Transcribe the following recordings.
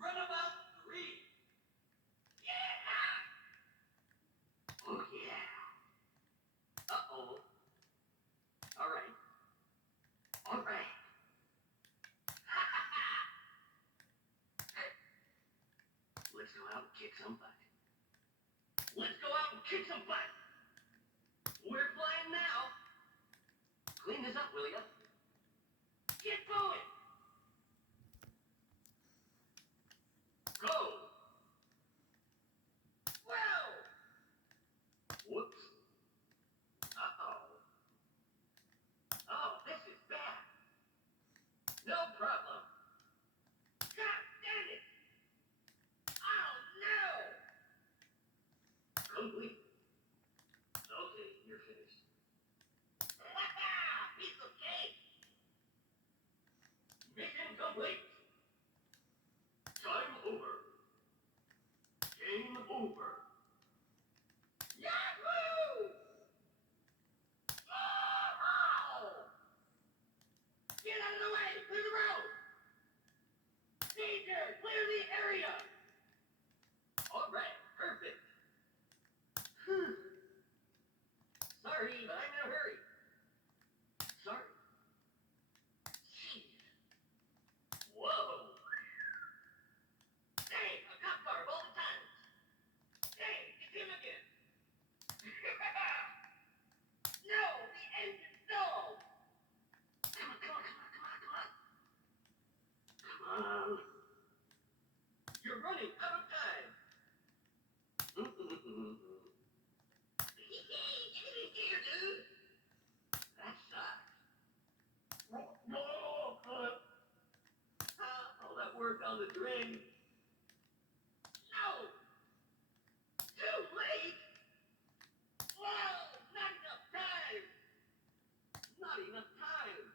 Runabout 3. Yeah! Oh, yeah. Uh-oh. All right. All right. Let's go out and kick some butt. Let's go out and kick some butt. We're flying now. Clean this up, will ya? Get going. Go. Whoa. Whoops. Uh-oh. Oh, this is bad. No problem. God damn it. Oh, no. Complete. Okay, you're finished. Piece of cake. Mission complete. Time over. Game over. Yahoo! Oh! Get out of the way! Clear the road! Danger! Clear the area! Alright, perfect. Sorry, but I'm in a hurry. Sorry. Jeez. Whoa! Dang, a cop car of all the times. Dang, it's him again. No, the engine stalled. Come on. You're running out of time. Get in here, dude. That sucks. No. All that work on the drain. No. Too late. Whoa, not enough time. Not enough time.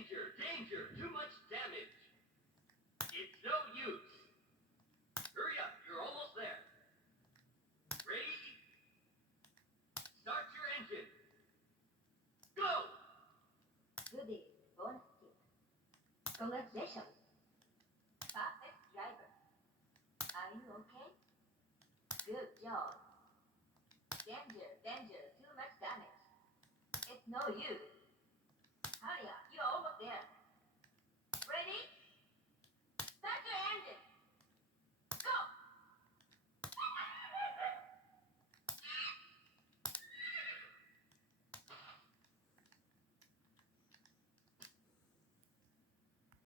Danger, danger, too much damage. It's no use. Hurry up, you're almost there. Ready? Start your engine. Go! Goody, bonus tip. Congratulations. Perfect driver. Are you okay? Good job. Danger, danger, too much damage. It's no use.